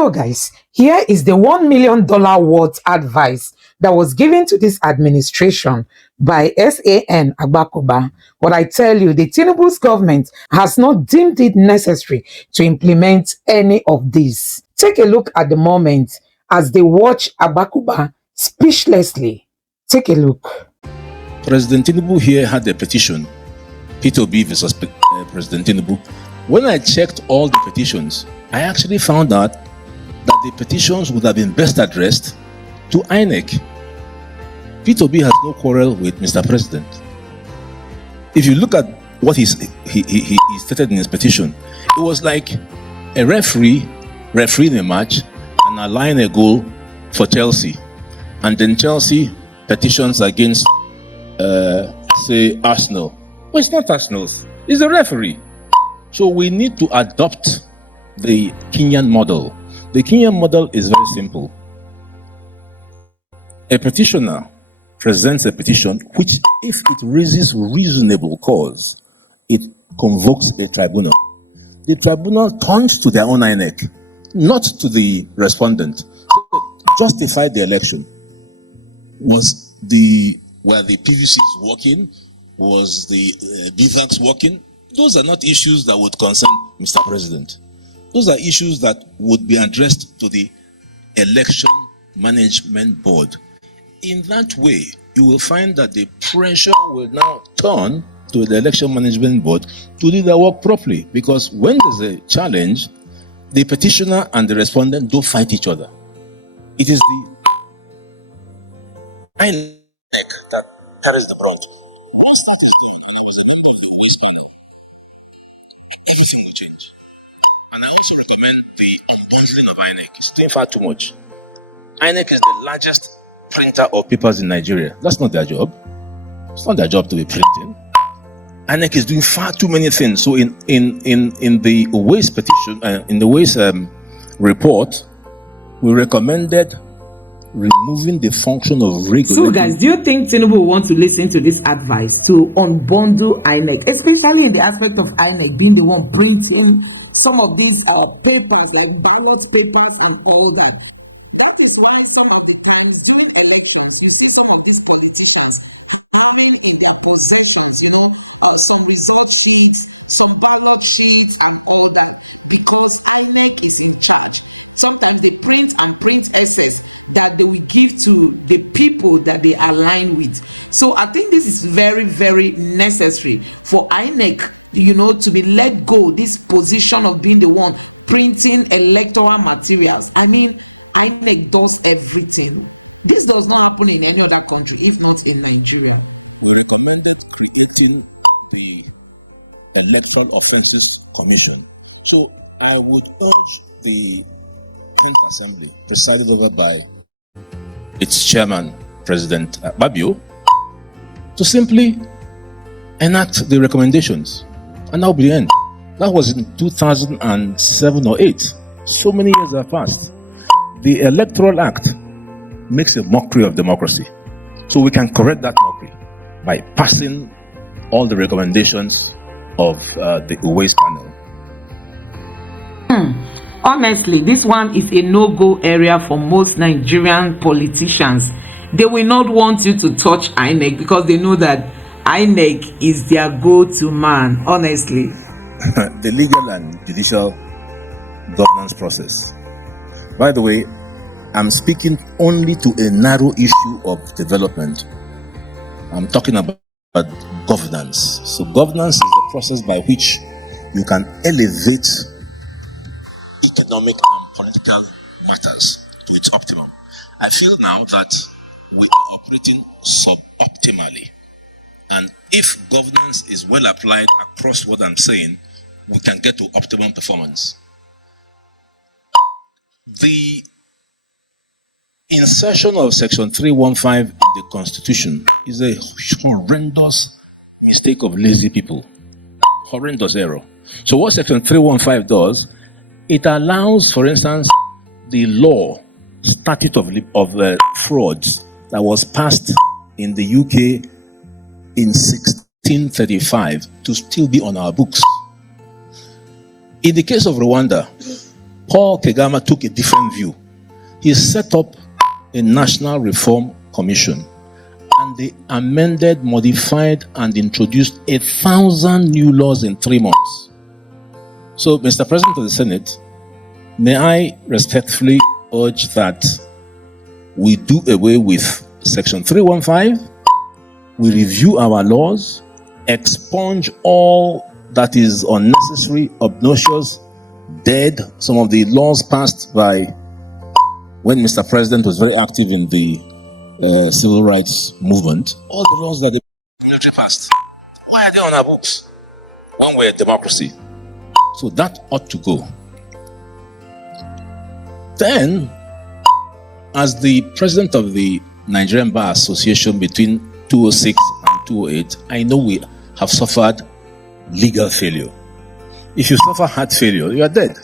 So guys, here is the $1 million worth advice that was given to this administration by SAN Agbakoba. But I tell you, the Tinubu's government has not deemed it necessary to implement any of these. Take a look at the moment as they watch Agbakoba speechlessly. Take a look. President Tinubu here had a petition, P2B versus President Tinubu. When I checked all the petitions, I actually found out that the petitions would have been best addressed to INEC. P2B has no quarrel with Mr. President. If you look at what he stated in his petition, it was like a refereeing a match and aligning a goal for Chelsea, and then Chelsea petitions against say Arsenal. Well, it's not Arsenal's, it's the referee. So we need to adopt the Kenyan model. The Kenyan model is very simple. A petitioner presents a petition which, if it raises reasonable cause, it convokes a tribunal. The tribunal turns to their own INEC, not to the respondent. So justify the election. Were the PVCs working? Was the BVACs working? Those are not issues that would concern Mr. President. Those are issues that would be addressed to the Election Management Board. In that way, you will find that the pressure will now turn to the Election Management Board to do their work properly. Because when there's a challenge, the petitioner and the respondent don't fight each other. It is the INEC that carries the brunt. It's doing far too much. INEC is the largest printer of papers in Nigeria. That's not their job. It's not their job to be printing. INEC is doing far too many things. So in the waste petition, in the waste report, we recommended removing the function of regulating. So guys, do you think Tinubu will want to listen to this advice to unbundle INEC, especially in the aspect of INEC being the one printing some of these papers, like ballot papers and all that? That is why some of the times during elections, you see some of these politicians having in their possessions, some result sheets, some ballot sheets and all that, because INEC is in charge. Sometimes they print essence that they will give to the people that they align with. So I think this is very, very necessary for INEC, to be let go this position of being the one printing electoral materials. I mean, INEC does everything. This does not happen in any other country, if not in Nigeria. We recommended creating the Electoral Offences Commission. So I would urge the 10th Assembly, presided over by its chairman, President Babio, to simply enact the recommendations. And that will be the end. That was in 2007 or 8. So many years have passed. The Electoral Act makes a mockery of democracy. So we can correct that mockery by passing all the recommendations of the waste panel. Honestly, this one is a no-go area for most Nigerian politicians. They will not want you to touch INEC because they know that INEC is their go-to man, honestly. The legal and judicial governance process. By the way, I'm speaking only to a narrow issue of development. I'm talking about governance. So governance is the process by which you can elevate economic and political matters to its optimum. I feel now that we are operating suboptimally. And if governance is well applied across what I'm saying, we can get to optimum performance. The insertion of Section 315 in the Constitution is a horrendous mistake of lazy people. Horrendous error. So what Section 315 does, it allows, for instance, the law, statute of frauds that was passed in the UK in 1635 to still be on our books. In the case of Rwanda, Paul Kagame took a different view. He set up a National Reform Commission, and they amended, modified, and introduced 1,000 new laws in 3 months. So, Mr. President of the Senate, may I respectfully urge that we do away with Section 315, we review our laws, expunge all that is unnecessary, obnoxious, dead, some of the laws passed by when Mr. President was very active in the civil rights movement, all the laws that the military passed, why are they on our books when we're a democracy? So that ought to go. Then, as the president of the Nigerian Bar Association between 2006 and 2008, I know we have suffered legal failure. If you suffer heart failure, you are dead.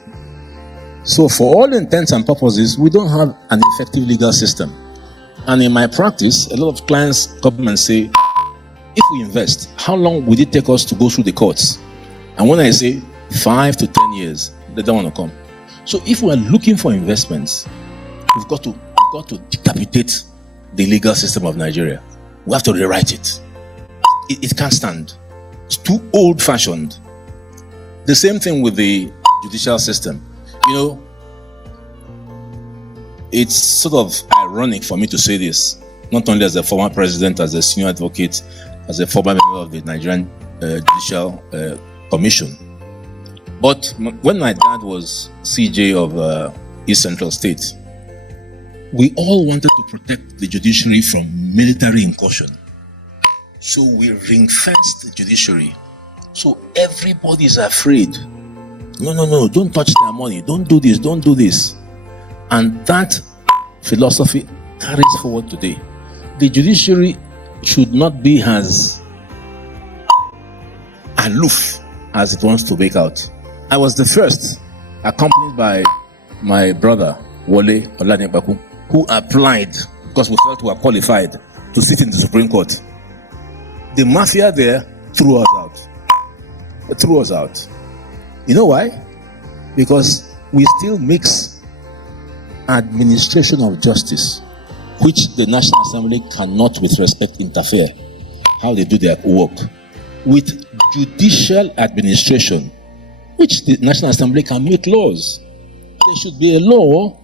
So for all intents and purposes, we don't have an effective legal system. And in my practice, a lot of clients come and say, if we invest, how long would it take us to go through the courts? And when I say 5 to 10 years, they don't want to come. So if we are looking for investments, we've got to decapitate the legal system of Nigeria. We have to rewrite it. It can't stand. It's too old-fashioned. The same thing with the judicial system. You know, it's sort of ironic for me to say this, not only as a former president, as a senior advocate, as a former member of the Nigerian Judicial Commission. But when my dad was CJ of East Central State, we all wanted to protect the judiciary from military incursion. So we ring-fenced the judiciary. So everybody is afraid. No, don't touch their money. Don't do this, don't do this. And that philosophy carries forward today. The judiciary should not be as aloof as it wants to make out. I was the first, accompanied by my brother, Wole Olanipaku, who applied because we felt we were qualified to sit in the Supreme Court. The mafia there threw us out. It threw us out. You know why? Because we still mix administration of justice, which the National Assembly cannot with respect interfere, how they do their work, with judicial administration, which the National Assembly can make laws. There should be a law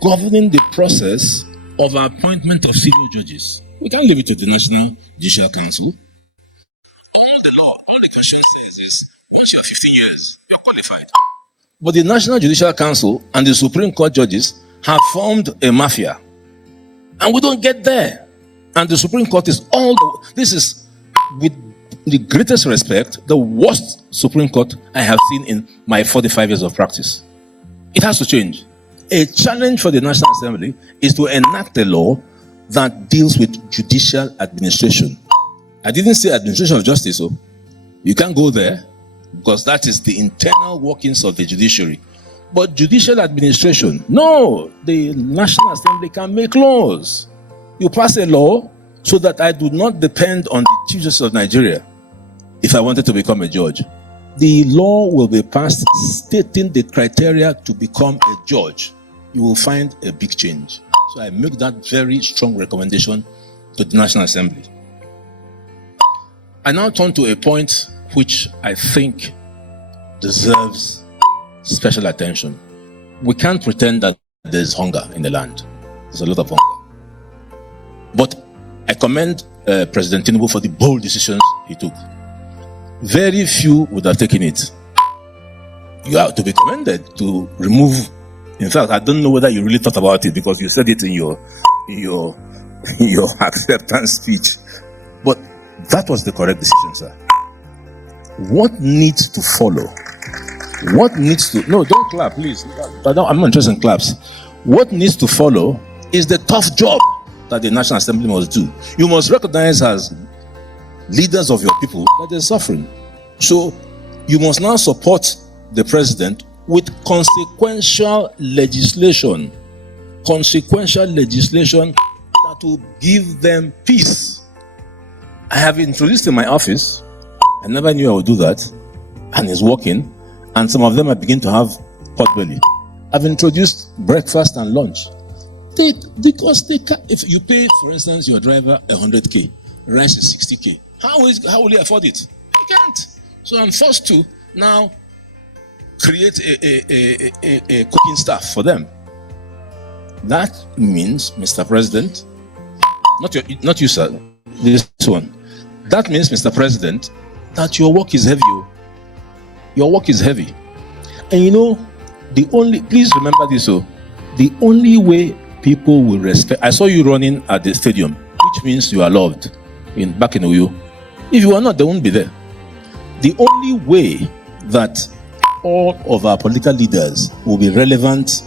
governing the process of appointment of senior judges. We can't leave it to the National Judicial Council. All the Constitution says is, once you're 15 years, you're qualified. But the National Judicial Council and the Supreme Court judges have formed a mafia. And we don't get there. And the Supreme Court is this is, with the greatest respect, the worst Supreme Court I have seen in my 45 years of practice. It has to change. A challenge for the National Assembly is to enact a law that deals with judicial administration. I didn't say administration of justice, so you can't go there because that is the internal workings of the judiciary. But judicial administration, no, the National Assembly can make laws. You pass a law so that I do not depend on the Chief Justice of Nigeria if I wanted to become a judge. The law will be passed stating the criteria to become a judge. You will find a big change. So I make that very strong recommendation to the National Assembly. I now turn to a point which I think deserves special attention. We can't pretend that there's hunger in the land. There's a lot of hunger. But I commend President Tinubu for the bold decisions he took. Very few would have taken it. You have to be commended to remove. In fact, I don't know whether you really thought about it because you said it in your acceptance speech. But that was the correct decision, sir. What needs to follow? No, don't clap, please. I'm not interested in claps. What needs to follow is the tough job that the National Assembly must do. You must recognize as leaders of your people that they're suffering. So you must now support the president with consequential legislation that will give them peace. I have introduced in my office, I never knew I would do that, and it's working, and some of them are beginning to have pot belly. I've introduced breakfast and lunch. Because they can, if you pay, for instance, your driver 100k, rice is 60k. How will he afford it? He can't. So I'm forced to now create a cooking staff for them. That means, Mr. President, not you, sir, this one. That means, Mr. President, that your work is heavy. Your work is heavy. And you know, please remember this, the only way people will respect, I saw you running at the stadium, which means you are loved back in Uyo. If you are not, they won't be there. The only way that all of our political leaders will be relevant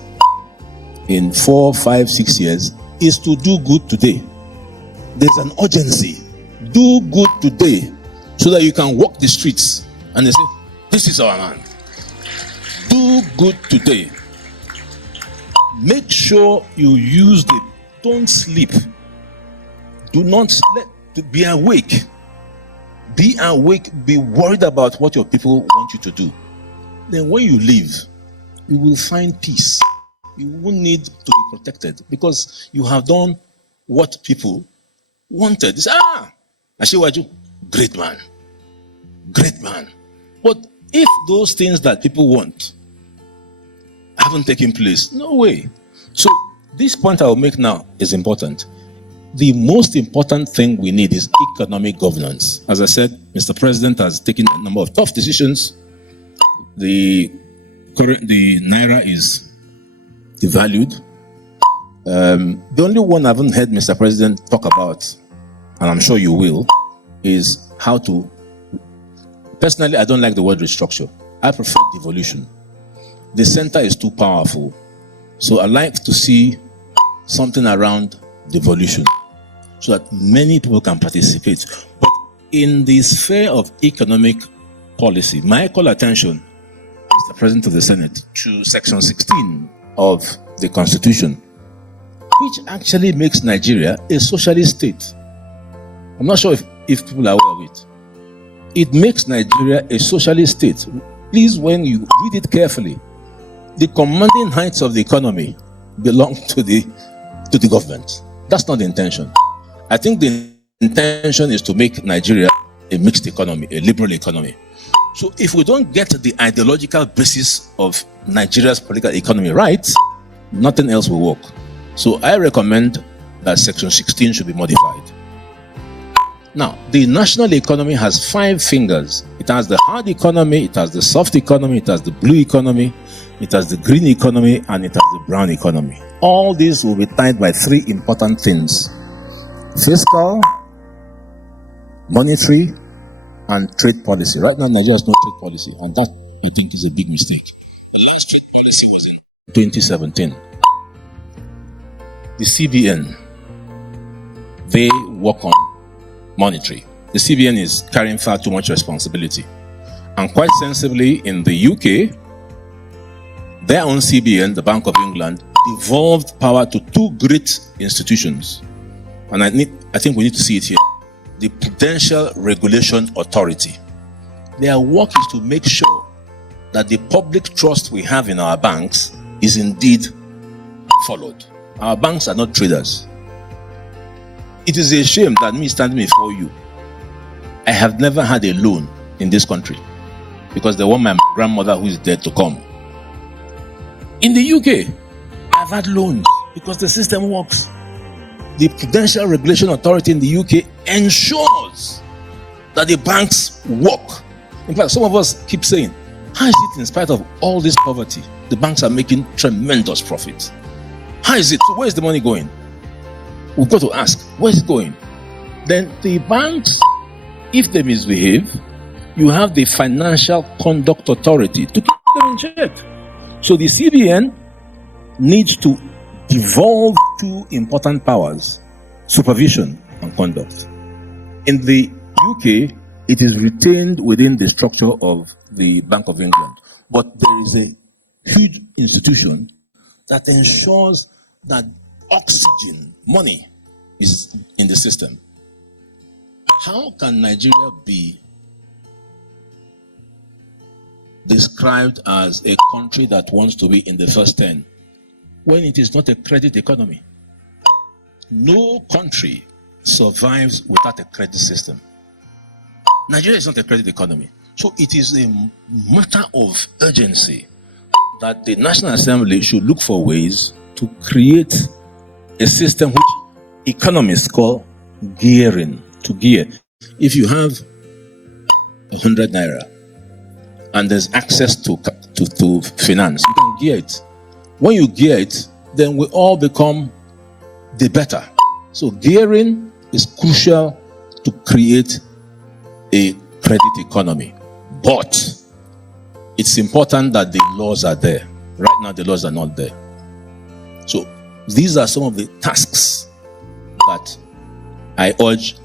in 4, 5, 6 years is to do good today. There's an urgency. Do good today so that you can walk the streets and they say, this is our man. Do good today. Make sure you use don't sleep. Do not sleep. Be awake. Be awake. Be worried about what your people want you to do. Then when you leave, you will find peace. You won't need to be protected because you have done what people wanted. They say, Ashiwaju, great man. Great man. But if those things that people want haven't taken place, no way. So this point I will make now is important. The most important thing we need is economic governance. As I said, Mr. President has taken a number of tough decisions. The Naira is devalued. The only one I haven't heard Mr. President talk about, and I'm sure you will, is how to... Personally, I don't like the word restructure. I prefer devolution. The center is too powerful. So I like to see something around devolution so that many people can participate. But in the sphere of economic policy, may I call attention, Mr. President of the Senate, to Section 16 of the Constitution, which actually makes Nigeria a socialist state. I'm not sure if people are aware of it. It makes Nigeria a socialist state. Please, when you read it carefully, the commanding heights of the economy belong to the government. That's not the intention. I think the intention is to make Nigeria a mixed economy, a liberal economy. So if we don't get the ideological basis of Nigeria's political economy right, nothing else will work. So I recommend that Section 16 should be modified. Now, the national economy has 5 fingers. It has the hard economy, it has the soft economy, it has the blue economy, it has the green economy, and it has the brown economy. All these will be tied by 3 important things: fiscal, monetary, and trade policy. Right now, Nigeria has no trade policy, and that, I think, is a big mistake. The last trade policy was in 2017. The CBN, they work on monetary. The CBN is carrying far too much responsibility. And quite sensibly, in the UK, their own CBN, the Bank of England, devolved power to 2 great institutions. And I think we need to see it here. The Prudential Regulation Authority. Their work is to make sure that the public trust we have in our banks is indeed followed. Our banks are not traders. It is a shame that me standing before you, I have never had a loan in this country because they want my grandmother who is dead to come. In the UK, I've had loans because the system works. The Prudential Regulation Authority in the UK ensures that the banks work. In fact, some of us keep saying, how is it in spite of all this poverty, the banks are making tremendous profits? How is it? So where is the money going? We've got to ask, where is it going? Then the banks, if they misbehave, you have the Financial Conduct Authority to keep them in check. So the CBN needs to devolve 2 important powers: supervision and conduct. In the UK, it is retained within the structure of the Bank of England. But there is a huge institution that ensures that oxygen, money, is in the system. How can Nigeria be described as a country that wants to be in the first 10, when it is not a credit economy. No country survives without a credit system. Nigeria is not a credit economy. So it is a matter of urgency that the National Assembly should look for ways to create a system which economists call gearing, to gear. If you have 100 naira and there's access to finance, you can gear it. When you gear it, then we all become the better. So gearing is crucial to create a credit economy. But it's important that the laws are there. Right now, the laws are not there. So these are some of the tasks that I urge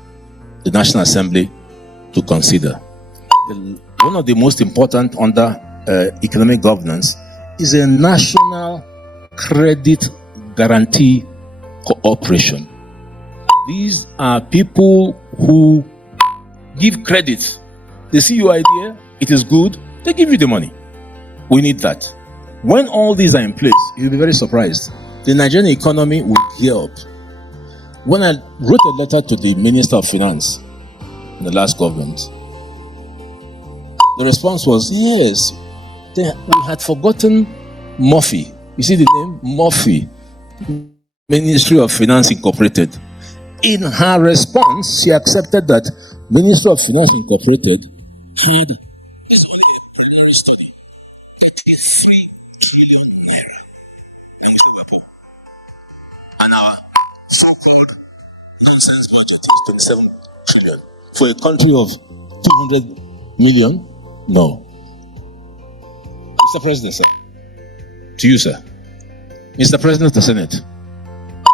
the National Assembly to consider. One of the most important under economic governance is a national credit guarantee cooperation. These are people who give credit. They see your idea, it is good, they give you the money. We need that. When all these are in place, you'll be very surprised. The Nigerian economy will gear up. When I wrote a letter to the Minister of Finance in the last government, the response was, yes, we had forgotten Murphy. You see the name? Murphy. Ministry of Finance Incorporated. In her response, she accepted that Ministry of Finance Incorporated had study 83 trillion naira in Liverpool. And our so-called nonsense budget is 27 trillion. For a country of 200 million? No. Mr. President, sir. To you, sir. Mr. President of the Senate,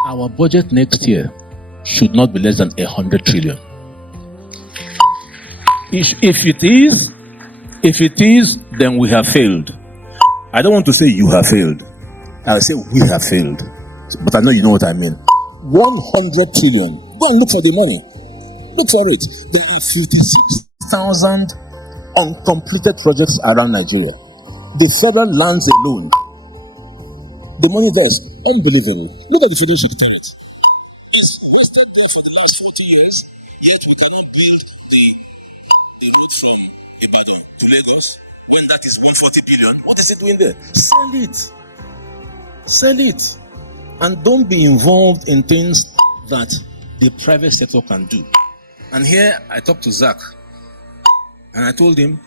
our budget next year should not be less than 100 trillion. If it is, then we have failed. I don't want to say you have failed. I will say we have failed. But I know you know what I mean. 100 trillion. Go and look for the money. Look for it. There are 56,000 uncompleted projects around Nigeria. The federal lands alone. The money there is unbelievable. Look at the financial department. What is it doing there? Sell it. Sell it. And don't be involved in things that the private sector can do. And here I talked to Zach and I told him,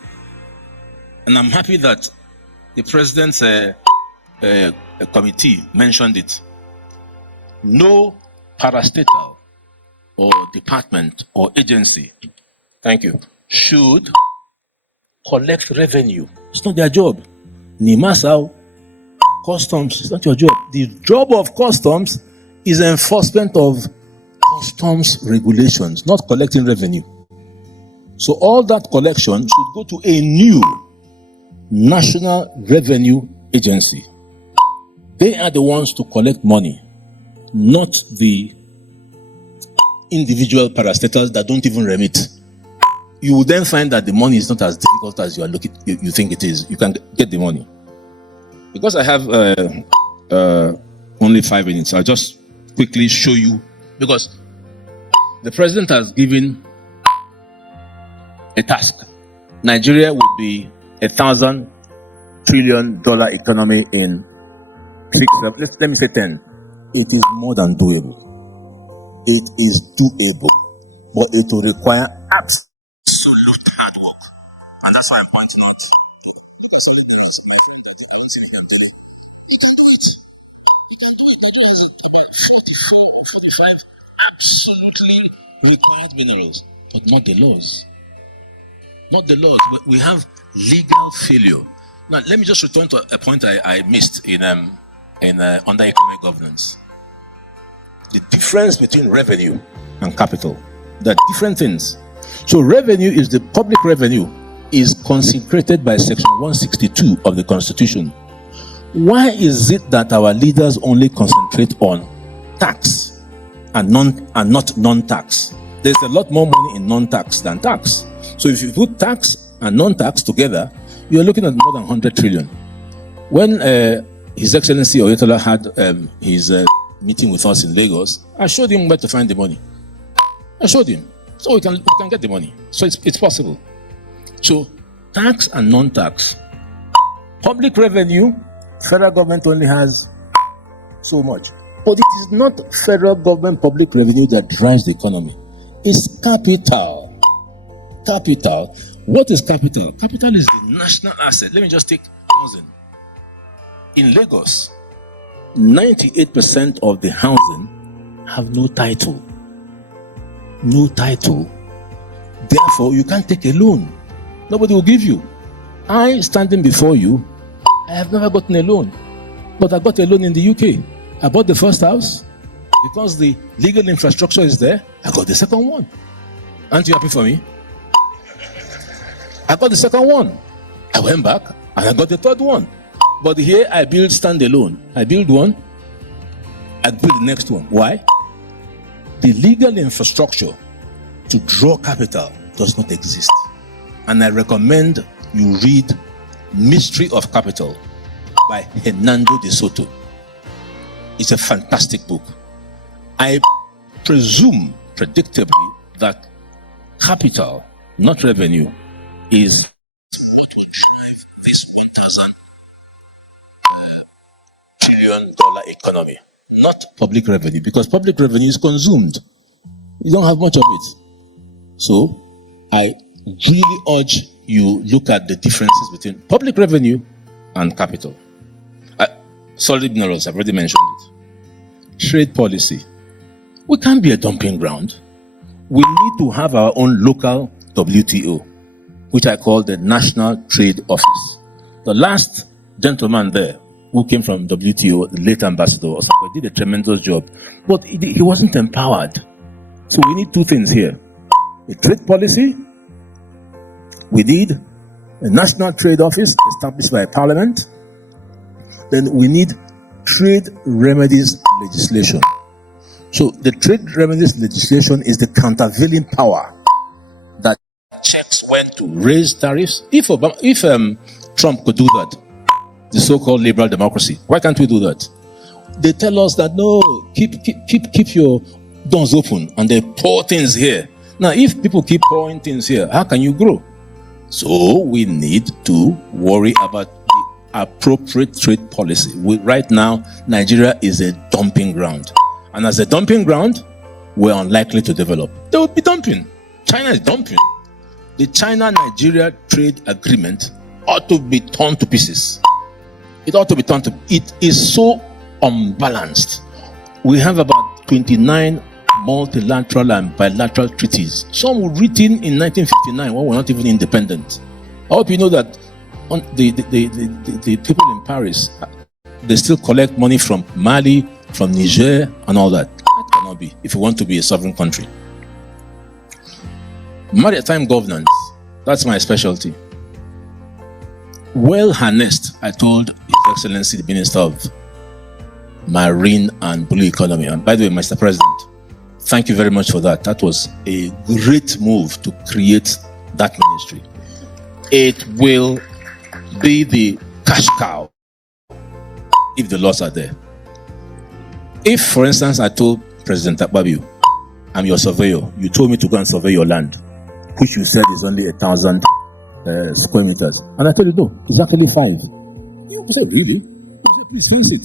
and I'm happy that the president's committee mentioned it. No parastatal or department or agency, thank you, should collect revenue. It's not their job. Nimasao, customs, it's not your job. The job of customs is enforcement of customs regulations, not collecting revenue. So all that collection should go to a new National Revenue Agency. They are the ones to collect money, not the individual parastatals that don't even remit. You will then find that the money is not as difficult as you think it is. You can get the money. Because I have only 5 minutes, I'll just quickly show you. Because the president has given a task. Nigeria will be $1,000 trillion economy in 6, let me say 10. It is more than doable. It is doable, but it will require absolute hard work, and that's why I'm pointing out. Absolutely required minerals, but not the laws. Not the laws. We have legal failure. Now, let me just return to a point I missed in under economic governance. The difference between revenue and capital. There are different things. So revenue is the public revenue is consecrated by section 162 of the Constitution. Why is it that our leaders only concentrate on tax and not non-tax? There's a lot more money in non-tax than tax. So if you put tax and non-tax together, you're looking at more than 100 trillion. When His Excellency Oyetola had his meeting with us in Lagos, I showed him where to find the money. I showed him. So we can get the money. So it's possible. So tax and non-tax. Public revenue, federal government only has so much. But it is not federal government public revenue that drives the economy. It's capital. Capital. What is capital? Capital is the national asset. Let me just take housing. In Lagos, 98% of the housing have no title. No title. Therefore, you can't take a loan. Nobody will give you. I, standing before you, I have never gotten a loan. But I got a loan in the UK. I bought the first house. Because the legal infrastructure is there, I got the second one. Aren't you happy for me? I got the second one. I went back and I got the third one. But here I build standalone. I build one, I build the next one. Why? The legal infrastructure to draw capital does not exist. And I recommend you read Mystery of Capital by Hernando de Soto. It's a fantastic book. I presume, predictably, that capital, not revenue, is what will drive this $1,000 billion economy, not public revenue, because public revenue is consumed. You don't have much of it. So, I really urge you look at the differences between public revenue and capital. Solid minerals, I've already mentioned it. Trade policy. We can't be a dumping ground. We need to have our own local WTO, which I call the National Trade Office. The last gentleman there who came from WTO, the late Ambassador Osako, did a tremendous job, but he wasn't empowered. So we need two things here. A trade policy. We need a National Trade Office established by Parliament. Then we need trade remedies legislation. So the trade remedies legislation is the countervailing power that checks when to raise tariffs. If Trump could do that, the so-called liberal democracy, why can't we do that? They tell us that no, keep your doors open, and they pour things here. Now, if people keep pouring things here, how can you grow? So we need to worry about the appropriate trade policy. Right now, Nigeria is a dumping ground. And as a dumping ground, we're unlikely to develop. They will be dumping. China is dumping. The China-Nigeria trade agreement ought to be torn to pieces. It ought to be torn to pieces. It is so unbalanced. We have about 29 multilateral and bilateral treaties. Some were written in 1959 when we were not even independent. I hope you know that the people in Paris, they still collect money from Mali, from Niger, and all that. That cannot be if you want to be a sovereign country. Maritime governance, that's my specialty. Well harnessed, I told His Excellency the Minister of Marine and Blue Economy. And by the way, Mr. President, thank you very much for that. That was a great move to create that ministry. It will be the cash cow if the laws are there. If, for instance, I told President Akpabio, I'm your surveyor, you told me to go and survey your land, which you said is only 1,000 square meters, and I told you, no, it's actually 5. You said, really? You said, please fence it.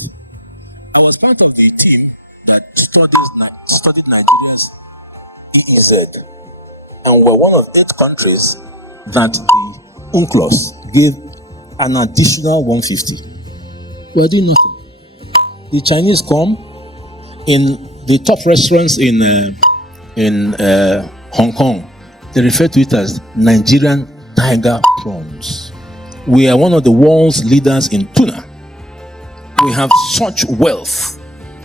I was part of the team that studied Nigeria's EEZ, and we're one of 8 countries that the UNCLOS gave an additional 150. We're doing nothing. The Chinese come in the top restaurants in Hong Kong. They refer to it as Nigerian tiger prawns. We are one of the world's leaders in tuna. We have such wealth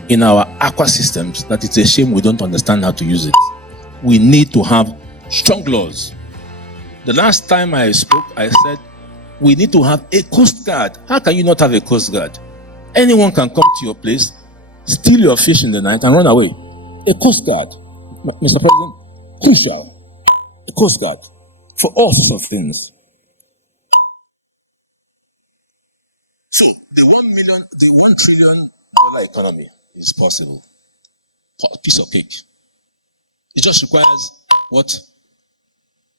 in our aqua systems that it's a shame we don't understand how to use it. We need to have strong laws. The last time I spoke, I said, we need to have a coast guard. How can you not have a coast guard? Anyone can come to your place, steal your fish in the night and run away. A coast guard, Mr. President, crucial. A coast guard for all sorts of things. So the 1 trillion dollar economy is possible. Piece of cake. It just requires what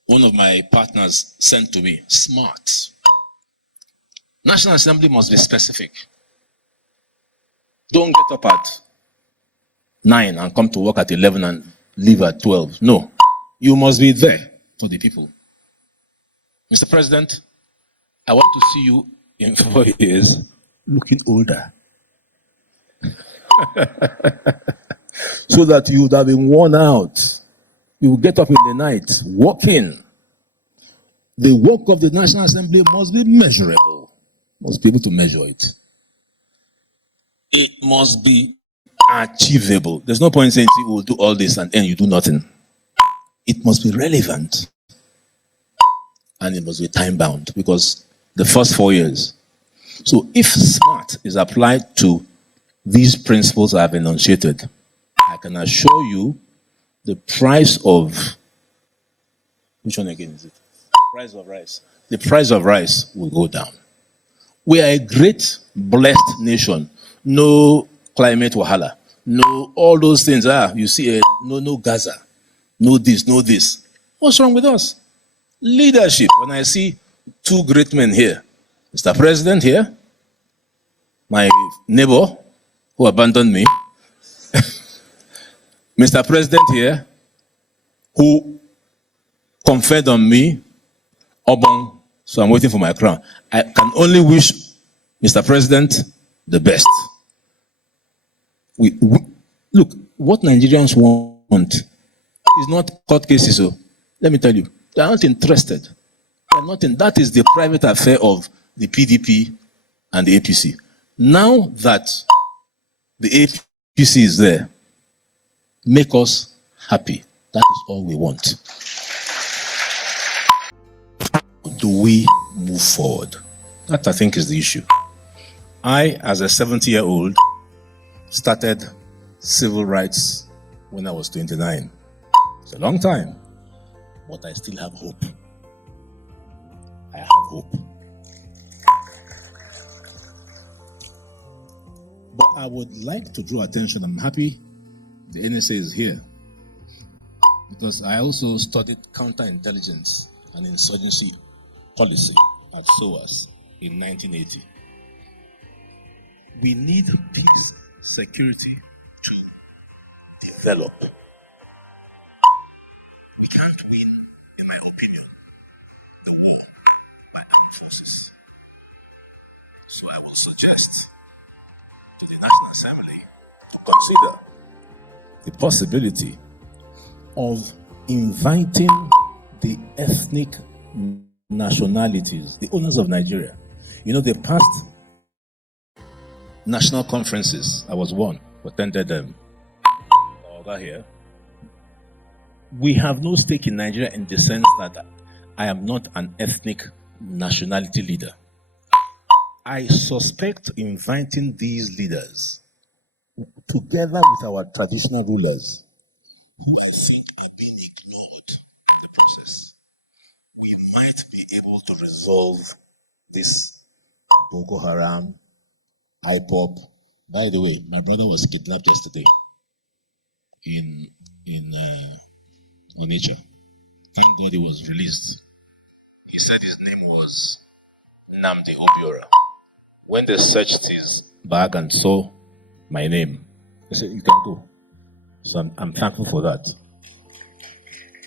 one of my partners sent to me. Smart. National Assembly must be specific. Don't get up at 9 and come to work at 11 and leave at 12. No. You must be there for the people. Mr. President, I want to see you in 4 years looking older. So that you would have been worn out. You will get up in the night, walking. The work of the National Assembly must be measurable. Must be able to measure it. It must be achievable. There's no point saying we will do all this and then you do nothing. It must be relevant. And it must be time bound because the first 4 years. So if SMART is applied to these principles I have enunciated, I can assure you the price of, which one again is it? The price of rice. The price of rice will go down. We are a great, blessed nation. No climate wahala. No, all those things. You see, no Gaza. No this, no this. What's wrong with us? Leadership. When I see 2 great men here, Mr. President here, my neighbor who abandoned me, Mr. President here, who conferred on me, Obon, so I'm waiting for my crown. I can only wish Mr. President the best. Look, what Nigerians want is not court cases. So let me tell you, they are not interested. They are not in, that is the private affair of the PDP and the APC. Now that the APC is there, make us happy. That is all we want. Do we move forward? That, I think, is the issue. I, as a 70-year-old, started civil rights when I was 29. It's a long time, but I still have hope. I have hope. But I would like to draw attention. I'm happy the NSA is here because I also studied counterintelligence and insurgency policy at SOAS in 1980. We need peace, security to develop. We can't win, in my opinion, the war by armed forces. So I will suggest to the National Assembly to consider the possibility of inviting the ethnic nationalities, the owners of Nigeria. You know, the past national conferences, I was one, attended them over here. We have no stake in Nigeria in the sense that I am not an ethnic nationality leader. I suspect inviting these leaders together with our traditional rulers who seek a being ignored in the process. We might be able to resolve this Boko Haram, IPOP. By the way, my brother was kidnapped yesterday in Onitsha. Thank God he was released. He said his name was Nnamdi Obiora. When they searched his bag and saw my name, they said, "You can go." So I'm thankful for that.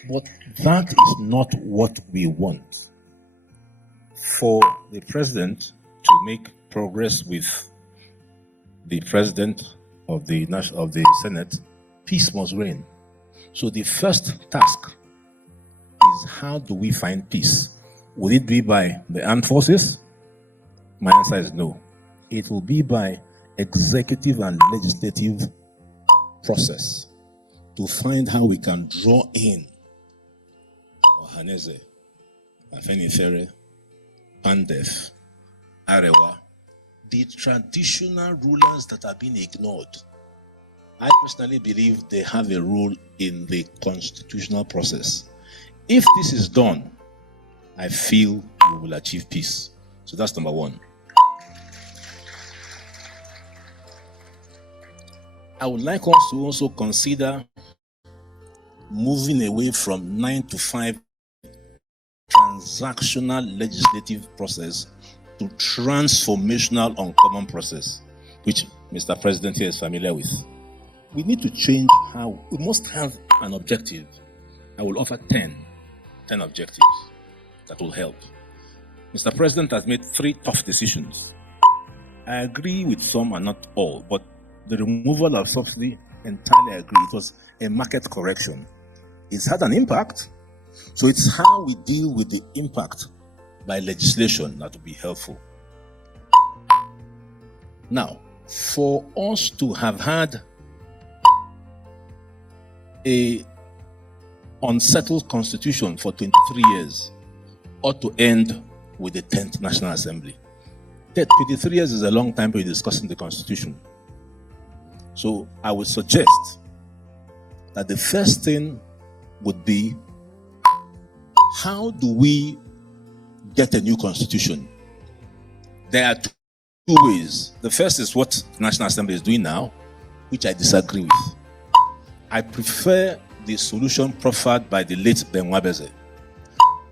But that is not what we want. For the president to make progress with the president of the Senate, peace must reign. So the first task is, how do we find peace? Will it be by the armed forces? My answer is no. It will be by executive and legislative process to find how we can draw in Ohaneze, Afenifere, Pandef, Arewa, the traditional rulers that have been ignored. I personally believe they have a role in the constitutional process. If this is done, I feel we will achieve peace. So that's number one. I would like us to also consider moving away from 9 to 5 transactional legislative process to transformational uncommon process, which Mr. President here is familiar with. We need to change how we must have an objective. I will offer 10 objectives that will help. Mr. President has made 3 tough decisions. I agree with some and not all, but the removal of subsidy, entirely agree. It was a market correction. It's had an impact, so it's how we deal with the impact by legislation that will be helpful. Now, for us to have had a unsettled constitution for 23 years ought to end with the 10th National Assembly. 23 years is a long time to be discussing the constitution. So I would suggest that the first thing would be, how do we get a new constitution? There are 2 ways. The first is what the National Assembly is doing now, which I disagree with. I prefer the solution proffered by the late Ben Wabeze.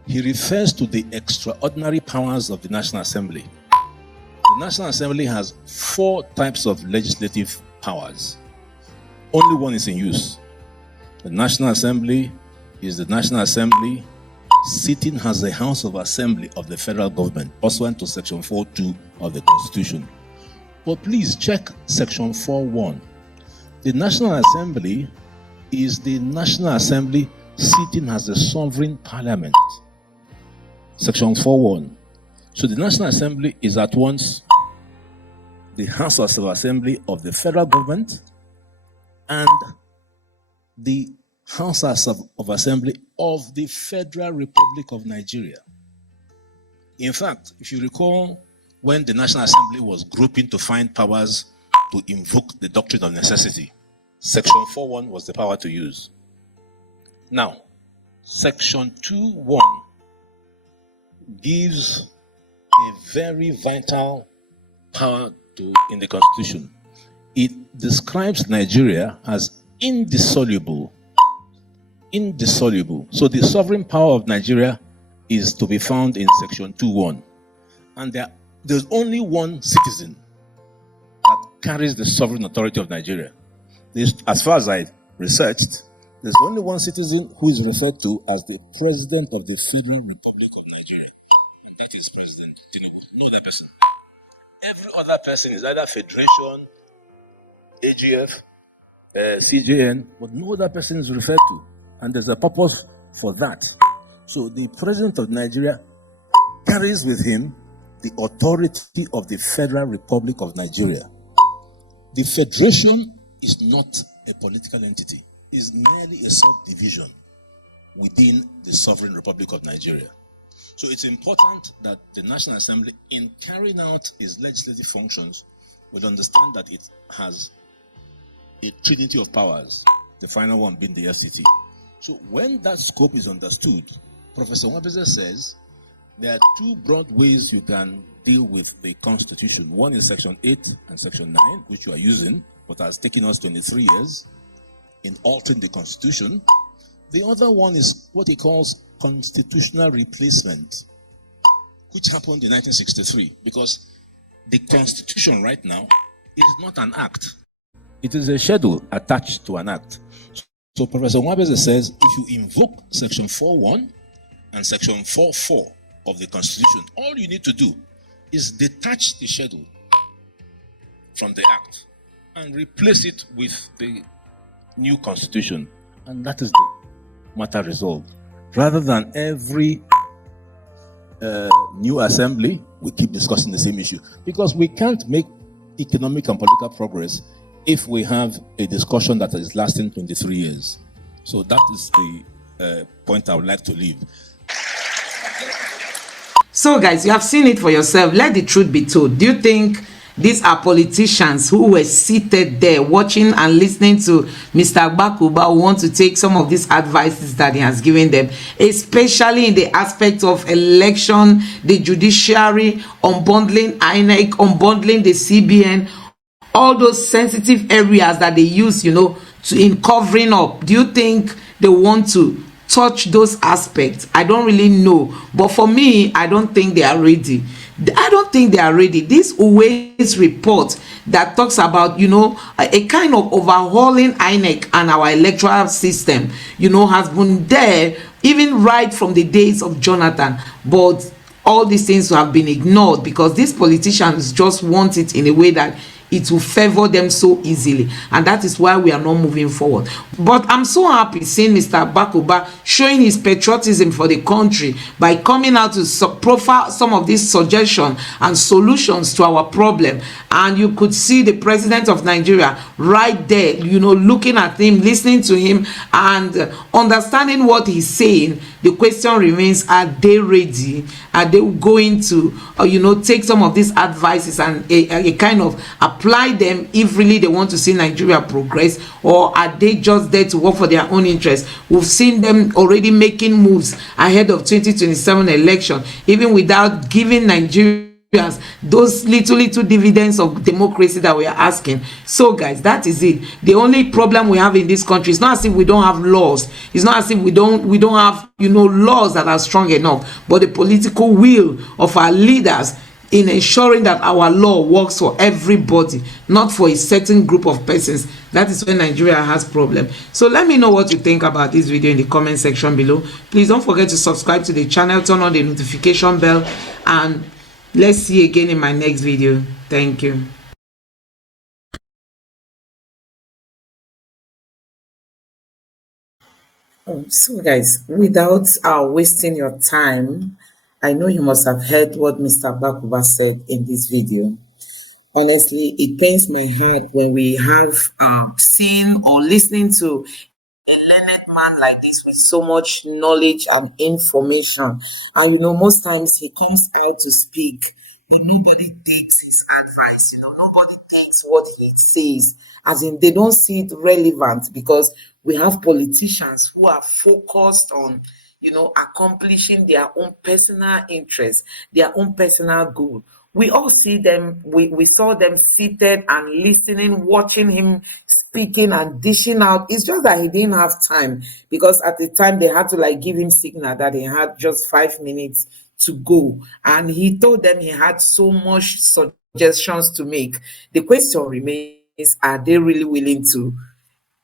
He refers to the extraordinary powers of the National Assembly. The National Assembly has 4 types of legislative powers. Only one is in use. The National Assembly is the National Assembly sitting as the House of Assembly of the federal government, pursuant to Section 4.2 of the Constitution. But please check Section 4.1. The National Assembly is the National Assembly sitting as the sovereign parliament. Section 4.1. So the National Assembly is at once the House of Assembly of the federal government and the House of Assembly of the Federal Republic of Nigeria. In fact, if you recall, when the National Assembly was groping to find powers to invoke the doctrine of necessity, Section 4.1 was the power to use. Now, Section 2.1 gives a very vital power in the Constitution. It describes Nigeria as indissoluble. So the sovereign power of Nigeria is to be found in Section 2.1. And there's only one citizen that carries the sovereign authority of Nigeria. As far as I researched, there's only one citizen who is referred to as the President of the Federal Republic of Nigeria. And that is President Tinubu. No other person. Every other person is either Federation, AGF, CJN, but no other person is referred to. And there's a purpose for that. So the President of Nigeria carries with him the authority of the Federal Republic of Nigeria. The Federation is not a political entity. It's merely a subdivision within the Sovereign Republic of Nigeria. So it's important that the National Assembly, in carrying out its legislative functions, will understand that it has a trinity of powers, the final one being the FCT. So when that scope is understood, Professor Wabeze says there are 2 broad ways you can deal with the Constitution. One is Section 8 and Section 9, which you are using, but has taken us 23 years in altering the Constitution. The other one is what he calls constitutional replacement, which happened in 1963, because the Constitution right now is not an act. It is a schedule attached to an act. So Professor Wabeze says if you invoke Section 4.1 and Section 4.4 of the Constitution, all you need to do is detach the schedule from the act and replace it with the new Constitution. And that is the matter resolved. Rather than every new assembly, we keep discussing the same issue. Because we can't make economic and political progress if we have a discussion that is lasting 23 years. So that is the point I would like to leave. So guys, you have seen it for yourself. Let the truth be told. Do you think these are politicians who were seated there watching and listening to Mr. Agbakoba who want to take some of these advices that he has given them, especially in the aspect of election, the judiciary, unbundling INEC, unbundling the CBN, all those sensitive areas that they use, to in covering up? Do you think they want to touch those aspects? I don't really know, but for me, I don't think they are ready. I don't think they are ready. This Uwe's report that talks about, a kind of overhauling INEC and our electoral system, has been there even right from the days of Jonathan, but all these things have been ignored because these politicians just want it in a way that it will favor them so easily, and that is why we are not moving forward. But I'm so happy seeing Mr. Agbakoba showing his patriotism for the country by coming out to profile some of these suggestions and solutions to our problem. And you could see the president of Nigeria right there, looking at him, listening to him, and understanding what he's saying. The question remains, are they ready? Are they going to take some of these advices and a kind of apply them if really they want to see Nigeria progress, or are they just there to work for their own interests? We've seen them already making moves ahead of 2027 election, even without giving Nigeria those little dividends of democracy that we are asking. So guys, that is it. The only problem we have in this country is not as if we don't have laws. It's not as if we don't have laws that are strong enough, but the political will of our leaders in ensuring that our law works for everybody, not for a certain group of persons. That is when Nigeria has problem. So let me know what you think about this video in the comment section below. Please don't forget to subscribe to the channel, turn on the notification bell, and let's see you again in my next video. Thank you. So guys, without wasting your time, I know you must have heard what Mr. Agbakoba said in this video. Honestly, it pains my heart when we have seen or listening to a learned man like this with so much knowledge and information. And most times he comes out to speak, but nobody takes his advice. Nobody takes what he says, as in they don't see it relevant, because we have politicians who are focused on accomplishing their own personal interests, their own personal good. We all see them, we saw them seated and listening, watching him speaking and dishing out. It's just that he didn't have time, because at the time they had to give him signal that he had just 5 minutes to go, and he told them he had so much suggestions to make. The question remains, are they really willing to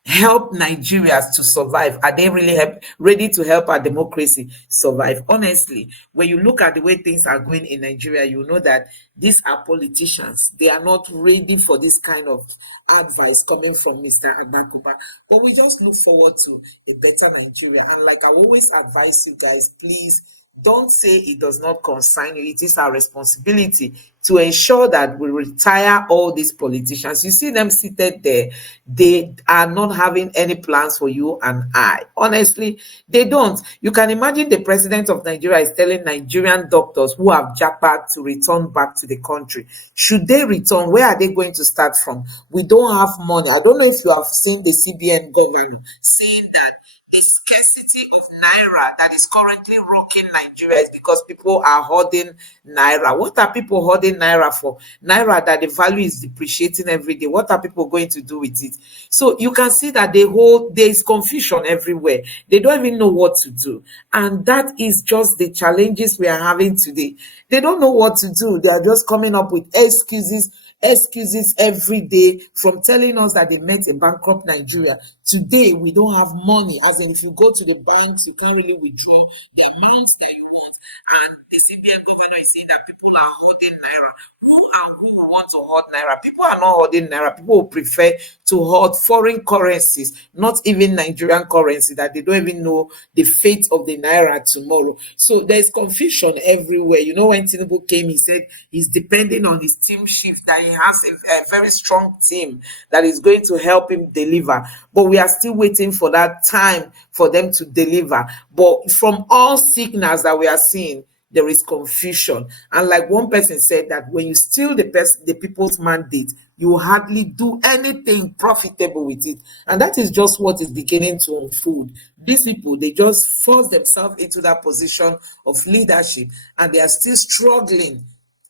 help Nigerians to survive? Are they really ready to help our democracy survive? Honestly, when you look at the way things are going in Nigeria, you know that these are politicians. They are not ready for this kind of advice coming from Mr. Agbakoba. But we just look forward to a better Nigeria. And like I always advise you guys, please don't say it does not concern you. It is our responsibility to ensure that we retire all these politicians. You see them seated there, they are not having any plans for you and I. Honestly, they don't. You can imagine the president of Nigeria is telling Nigerian doctors who have jackpot to return back to the country. Should they return, where are they going to start from? We don't have money. I don't know if you have seen the CBN governor saying that the scarcity of naira that is currently rocking Nigeria is because people are hoarding naira. What are people hoarding naira for? Naira that the value is depreciating every day. What are people going to do with it? So you can see that there is confusion everywhere. They don't even know what to do. And that is just the challenges we are having today. They don't know what to do. They are just coming up with excuses every day, from telling us that they met a bankrupt Nigeria. Today, we don't have money. As in, if you go to the banks, you can't really withdraw the amounts that you want. And the CBN governor is saying that people are hoarding naira. Who will want to hoard naira? People are not hoarding naira. People will prefer to hoard foreign currencies, not even Nigerian currency, that they don't even know the fate of the naira tomorrow. So there's confusion everywhere. When Tinubu came, he said he's depending on his team shift, that he has a very strong team that is going to help him deliver. But we are still waiting for that time for them to deliver. But from all signals that we are seeing, there is confusion. And like one person said, that when you steal the people's mandate, you hardly do anything profitable with it. And that is just what is beginning to unfold. These people, they just force themselves into that position of leadership, and they are still struggling,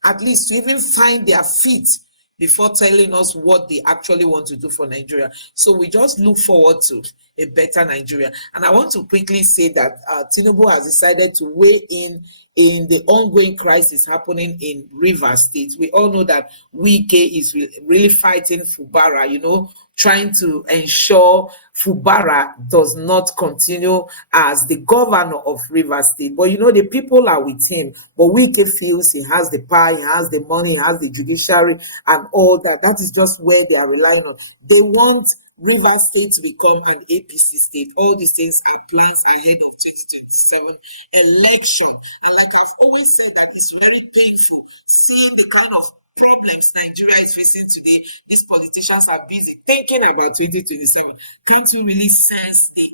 at least to even find their feet before telling us what they actually want to do for Nigeria. So we just look forward to a better Nigeria. And I want to quickly say that Tinubu has decided to weigh in the ongoing crisis happening in Rivers State. We all know that Wike is really fighting Fubara, trying to ensure Fubara does not continue as the governor of Rivers State. But the people are with him. But Wike feels he has the power, he has the money, he has the judiciary and all that. That is just where they are relying on. They want Rivers State to become an APC state. All these things are plans ahead of 2027 election. And like I've always said, that it's very painful seeing the kind of problems Nigeria is facing today. These politicians are busy thinking about 2027. Can't you really sense the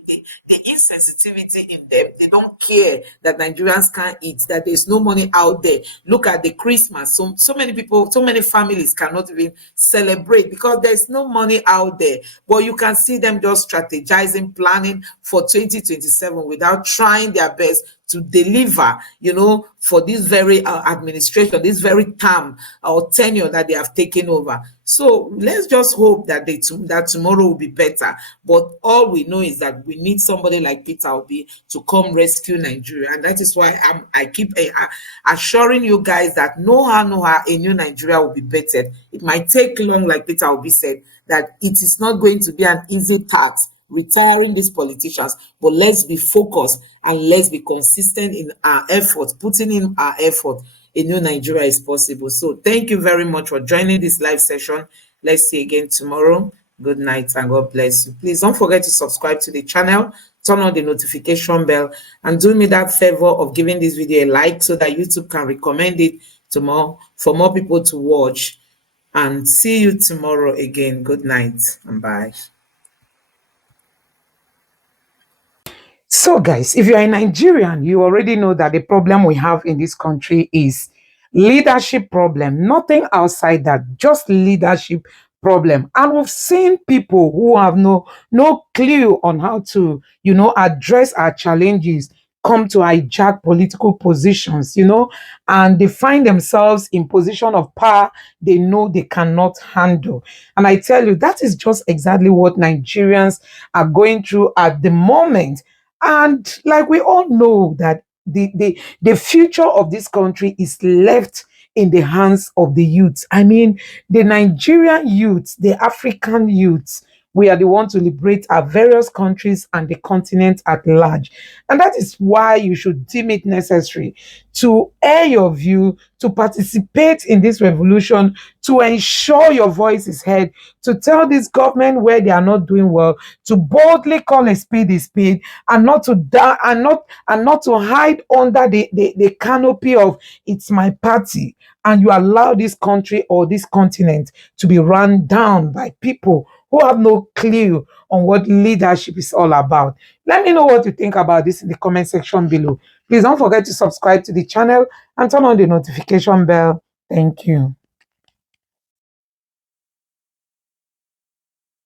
insensitivity in them? They don't care that Nigerians can't eat, that there's no money out there. Look at the Christmas. So many people, so many families cannot even celebrate because there's no money out there. But you can see them just strategizing, planning for 2027 without trying their best to deliver, for this very administration, this very term or tenure that they have taken over. So let's just hope that that tomorrow will be better. But all we know is that we need somebody like Peter Obi to come rescue Nigeria, and that is why I keep assuring you guys that no how a new Nigeria will be better. It might take long, like Peter Obi said, that it is not going to be an easy task retiring these politicians, but let's be focused and let's be consistent in our efforts, putting in our effort. A new Nigeria is possible. So thank you very much for joining this live session. Let's see you again tomorrow. Good night and God bless you. Please don't forget to subscribe to the channel, turn on the notification bell, and do me that favor of giving this video a like so that YouTube can recommend it to for more people to watch. And see you tomorrow again. Good night and bye. So, guys, if you are a Nigerian, you already know that the problem we have in this country is leadership problem. Nothing outside that, just leadership problem. And we've seen people who have no clue on how to, address our challenges come to hijack political positions, and they find themselves in position of power they know they cannot handle. And I tell you, that is just exactly what Nigerians are going through at the moment. And like we all know that the future of this country is left in the hands of the youth. I mean, the Nigerian youth, the African youth, we are the ones to liberate our various countries and the continent at large. And that is why you should deem it necessary to air your view, to participate in this revolution, to ensure your voice is heard, to tell this government where they are not doing well, to boldly call a spade, and not to not to hide under the canopy of "it's my party," and you allow this country or this continent to be run down by people who have no clue on what leadership is all about. Let me know what you think about this in the comment section below. Please don't forget to subscribe to the channel and turn on the notification bell. Thank you.